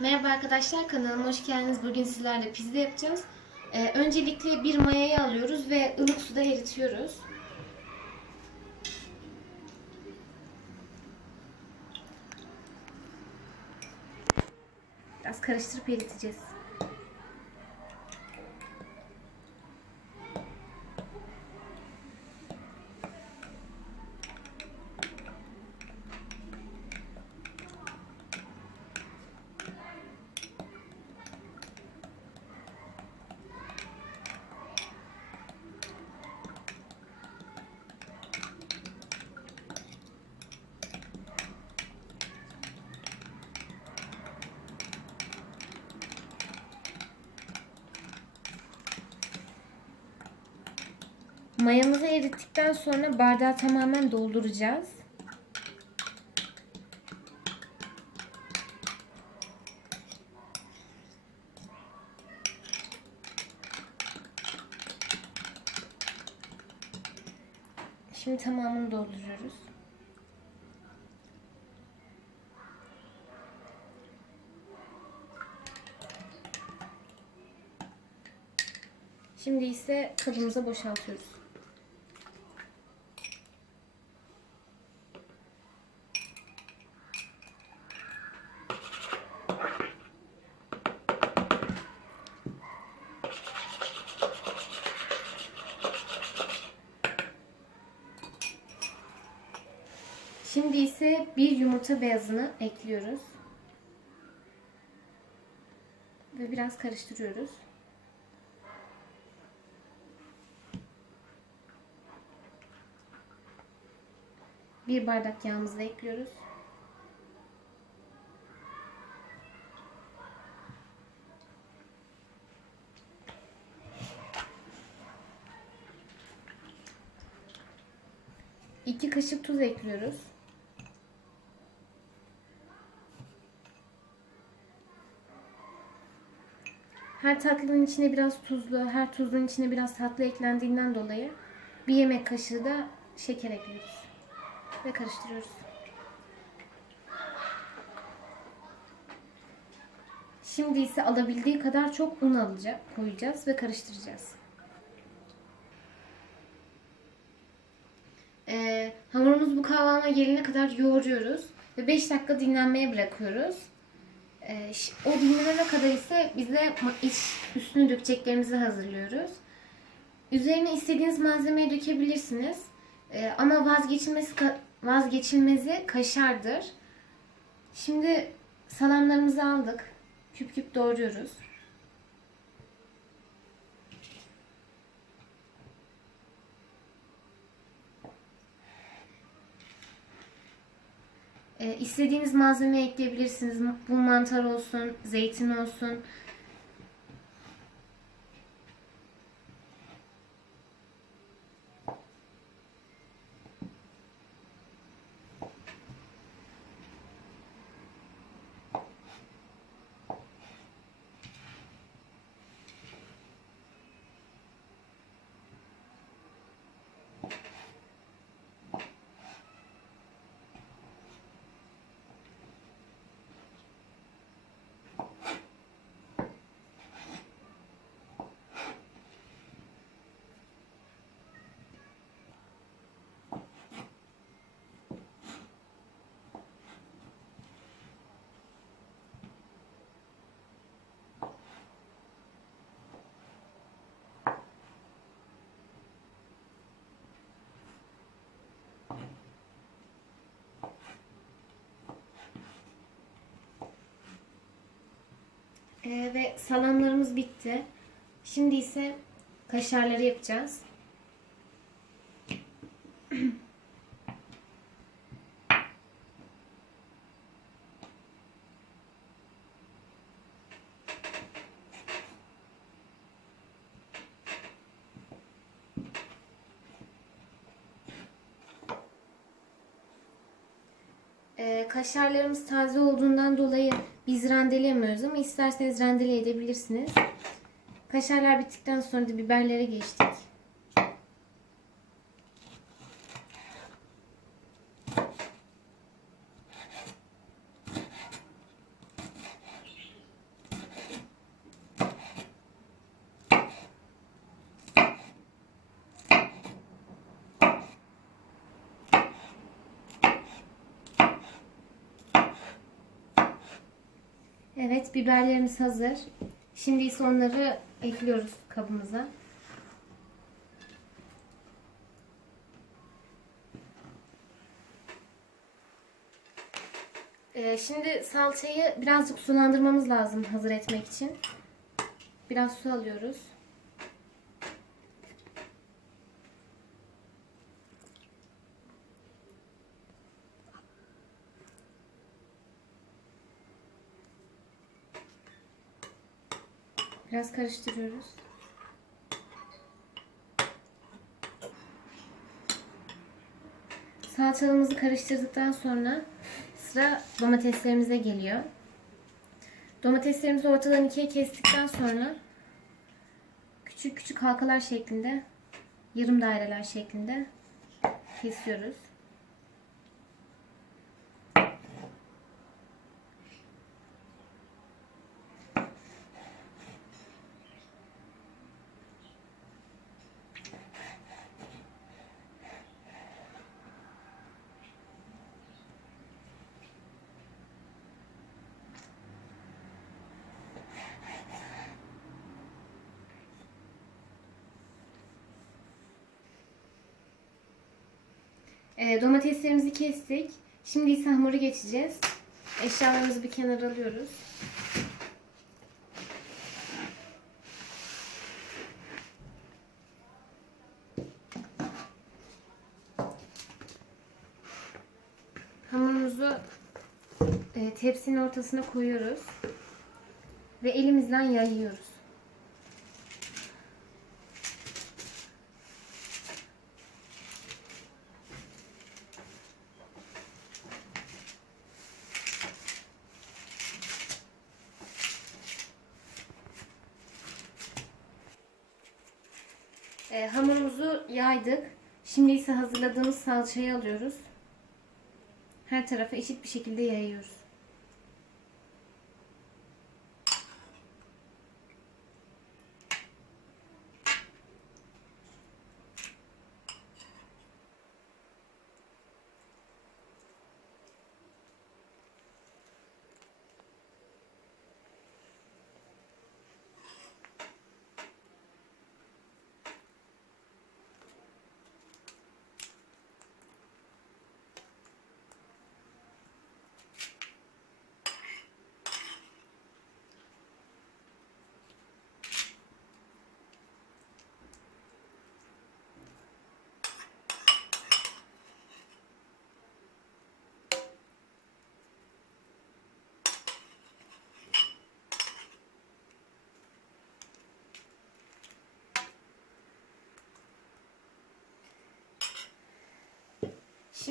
Merhaba arkadaşlar kanalıma hoş geldiniz. Bugün sizlerle pizza yapacağız. Ee, öncelikle bir mayayı alıyoruz ve ılık suda eritiyoruz. Biraz karıştırıp eriteceğiz. Mayamızı erittikten sonra bardağı tamamen dolduracağız. Şimdi tamamını dolduruyoruz. Şimdi ise kabımıza boşaltıyoruz. Şimdi ise bir yumurta beyazını ekliyoruz. Ve biraz karıştırıyoruz. Bir bardak yağımızı da ekliyoruz. İki kaşık tuz ekliyoruz. Her tatlının içine biraz tuzlu, her tuzun içine biraz tatlı eklendiğinden dolayı bir yemek kaşığı da şeker ekliyoruz ve karıştırıyoruz. Şimdi ise alabildiği kadar çok un alacak, koyacağız ve karıştıracağız. Ee, hamurumuz bu kıvama gelene kadar yoğuruyoruz ve 5 dakika dinlenmeye bırakıyoruz. Ee, o dinlenene kadar ise biz de iç üstüne dökeceklerimizi hazırlıyoruz. Üzerine istediğiniz malzemeyi dökebilirsiniz. Ee, ama vazgeçilmesi vazgeçilmezi kaşardır. Şimdi salamlarımızı aldık. Küp küp doğruyoruz. Ee, istediğiniz malzeme ekleyebilirsiniz. Bu mantar olsun, zeytin olsun. Ee, ve salamlarımız bitti. Şimdi ise kaşarları yapacağız. Ee, kaşarlarımız taze olduğundan dolayı biz rendeleyemiyoruz ama isterseniz rendele edebilirsiniz. Kaşarlar bittikten sonra da biberlere geçtik. Evet biberlerimiz hazır. Şimdi ise onları ekliyoruz kabımıza. Ee, şimdi salçayı birazcık sulandırmamız lazım hazır etmek için. Biraz su alıyoruz. Biraz karıştırıyoruz. Salçalarımızı karıştırdıktan sonra sıra domateslerimize geliyor. Domateslerimizi ortadan ikiye kestikten sonra küçük küçük halkalar şeklinde, yarım daireler şeklinde kesiyoruz. E, domateslerimizi kestik. Şimdi ise hamuru geçeceğiz. Eşyalarımızı bir kenara alıyoruz. Hamurumuzu e, tepsinin ortasına koyuyoruz. Ve elimizden yayıyoruz. E, hamurumuzu yaydık. Şimdi ise hazırladığımız salçayı alıyoruz. Her tarafa eşit bir şekilde yayıyoruz.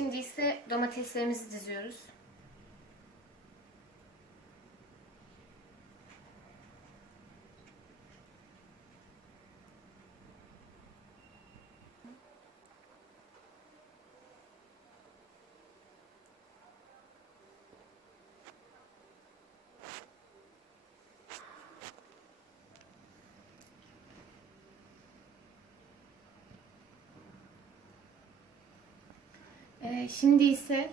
Şimdi ise domateslerimizi diziyoruz. Ee, şimdi ise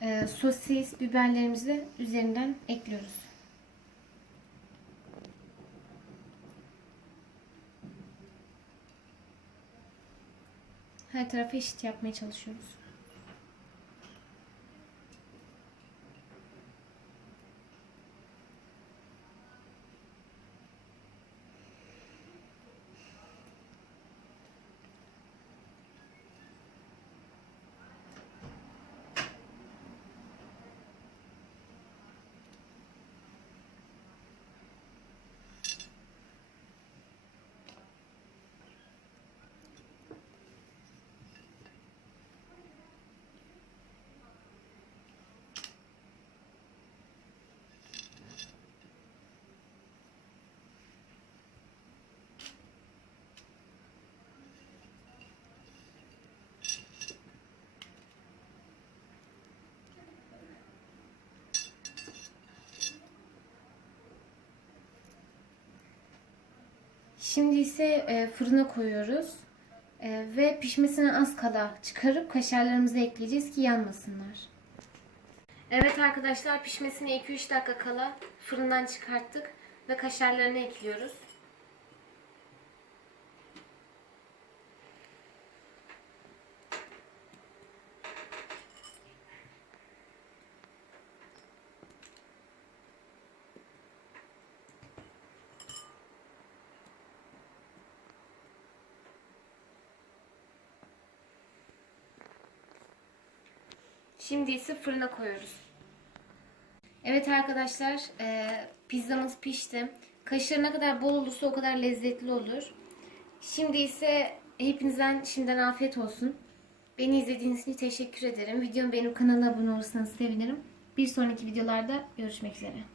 e, sosis, biberlerimizi üzerinden ekliyoruz. Her tarafı eşit yapmaya çalışıyoruz. Şimdi ise e, fırına koyuyoruz. E, ve pişmesine az kala çıkarıp kaşarlarımızı ekleyeceğiz ki yanmasınlar. Evet arkadaşlar pişmesine 2-3 dakika kala fırından çıkarttık ve kaşarlarını ekliyoruz. Şimdi ise fırına koyuyoruz. Evet arkadaşlar, e, pizzamız pişti. Kaşarı ne kadar bol olursa o kadar lezzetli olur. Şimdi ise hepinizden şimdiden afiyet olsun. Beni izlediğiniz için teşekkür ederim. Videomu benim kanala abone olursanız sevinirim. Bir sonraki videolarda görüşmek üzere.